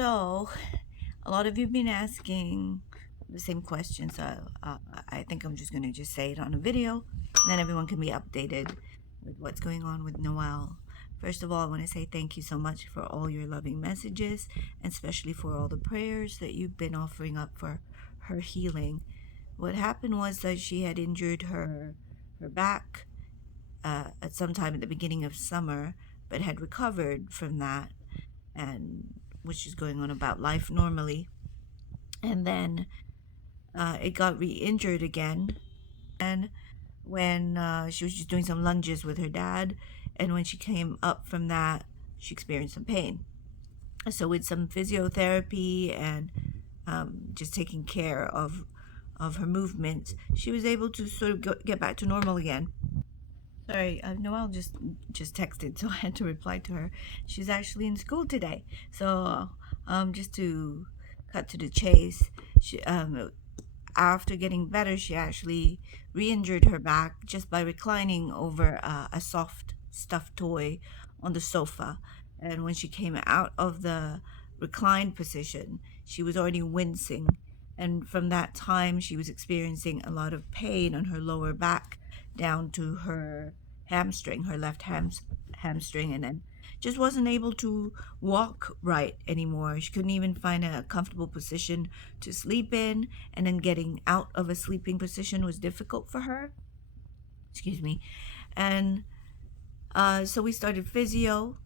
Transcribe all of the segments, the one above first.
So, a lot of you have been asking the same question, so I think I'm just going to just say it on a video, and then everyone can be updated with what's going on with Noelle. First of all, I want to say thank you so much for all your loving messages, and especially for all the prayers that you've been offering up for her healing. What happened was that she had injured her back at some time at the beginning of summer, but had recovered from that, and which is going on about life normally. And then it got re-injured again. And when she was just doing some lunges with her dad, and when she came up from that, she experienced some pain. So with some physiotherapy and just taking care of her movements, she was able to sort of get back to normal again. Sorry, Noelle just texted, so I had to reply to her. She's actually in school today. So, just to cut to the chase, after getting better, she actually re-injured her back just by reclining over a soft stuffed toy on the sofa. And when she came out of the reclined position, she was already wincing. And from that time, she was experiencing a lot of pain on her lower back down to her hamstring, her hamstring, and then just wasn't able to walk right anymore. She couldn't even find a comfortable position to sleep in, and then getting out of a sleeping position was difficult for her. Excuse me. And so we started physio,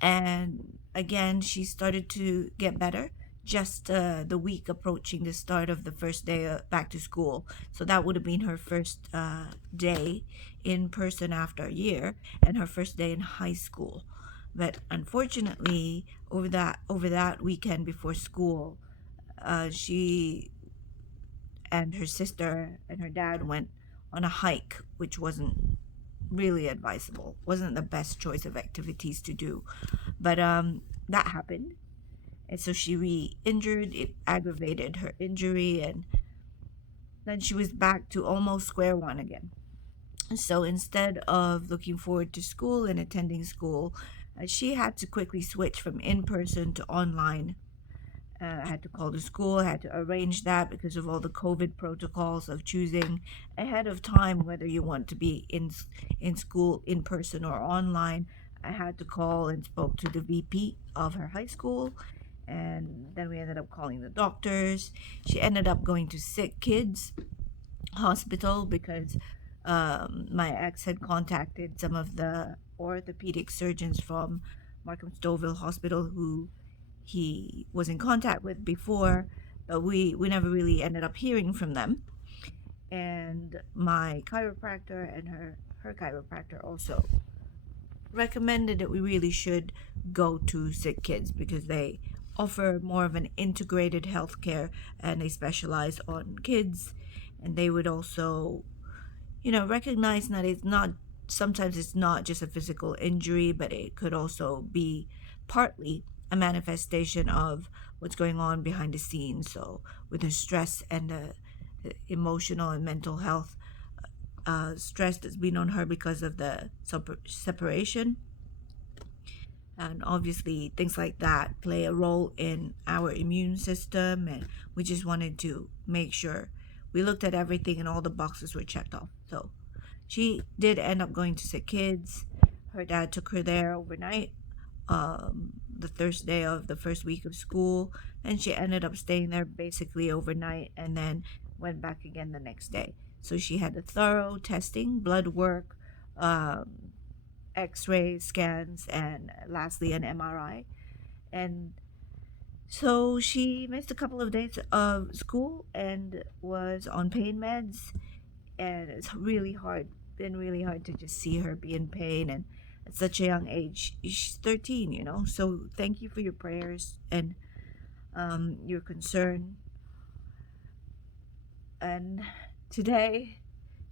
and again, she started to get better just the week approaching the start of the first day back to school. So that would have been her first day in person after a year, and her first day in high school. But unfortunately, over that weekend before school, she and her sister and her dad went on a hike, which wasn't really advisable. Wasn't the best choice of activities to do. But that happened. And so she re-injured, it aggravated her injury, and then she was back to almost square one again. So instead of looking forward to school and attending school, she had to quickly switch from in person to online. I had to call the school, I had to arrange that because of all the COVID protocols of choosing ahead of time whether you want to be in school in person or online. I had to call and spoke to the VP of her high school, and then we ended up calling the doctors. She ended up going to Sick Kids Hospital because my ex had contacted some of the orthopedic surgeons from Markham Stouffville Hospital who he was in contact with before, but we never really ended up hearing from them. And my chiropractor and her chiropractor also recommended that we really should go to Sick Kids because they offer more of an integrated healthcare, and they specialize on kids, and they would also recognize that it's not, sometimes it's not just a physical injury, but it could also be partly a manifestation of what's going on behind the scenes. So with the stress and the emotional and mental health stress that's been on her because of the separation, and obviously things like that play a role in our immune system, and we just wanted to make sure we looked at everything and all the boxes were checked off. So she did end up going to Sick Kids. Her dad took her there overnight, the Thursday of the first week of school, and she ended up staying there basically overnight and then went back again the next day. So she had a thorough testing, blood work, x-ray scans, and lastly an MRI. And so she missed a couple of days of school and was on pain meds, and it's been really hard to just see her be in pain, and at such a young age. She's 13, so thank you for your prayers and your concern. And today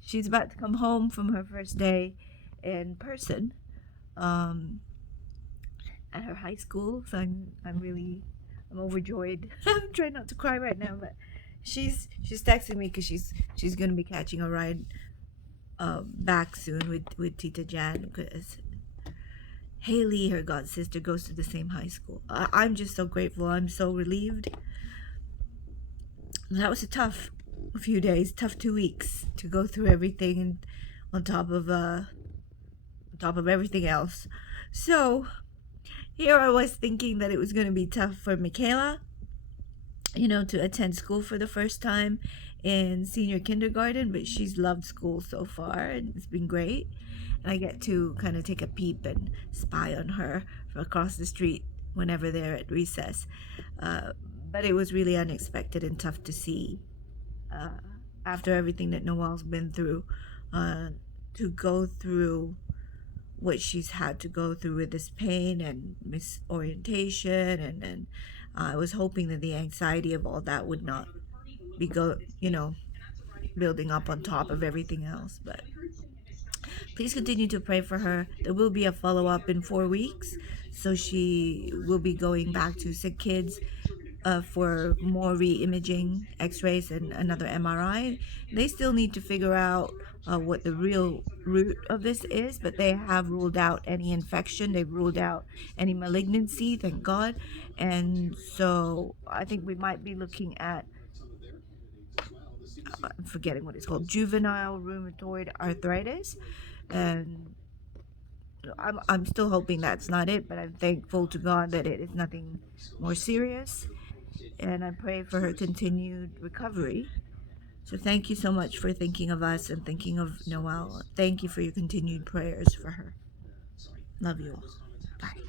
she's about to come home from her first day in person um, at her high school, so I'm overjoyed. I'm trying not to cry right now, but she's texting me because she's gonna be catching a ride back soon with Tita Jan, because Haley, her god sister, goes to the same high school. I'm just so grateful. I'm so relieved. That was a tough few days, tough 2 weeks to go through everything, and on top of everything else. So here I was thinking that it was going to be tough for Michaela, to attend school for the first time in senior kindergarten, but she's loved school so far and it's been great. And I get to kind of take a peep and spy on her from across the street whenever they're at recess. Uh, but it was really unexpected and tough to see uh, after everything that Noelle's been through, uh, to go through what she's had to go through with this pain and misorientation, and I was hoping that the anxiety of all that would not be building up on top of everything else. But please continue to pray for her. There will be a follow-up in 4 weeks, so she will be going back to Sick Kids for more re-imaging, x-rays, and another MRI. They still need to figure out what the real root of this is, but they have ruled out any infection. They've ruled out any malignancy, thank God. And so I think we might be looking at, I'm forgetting what it's called, juvenile rheumatoid arthritis. And I'm still hoping that's not it, but I'm thankful to God that it is nothing more serious. And I pray for her continued recovery. So thank you so much for thinking of us and thinking of Noelle. Thank you for your continued prayers for her. Love you all. Bye.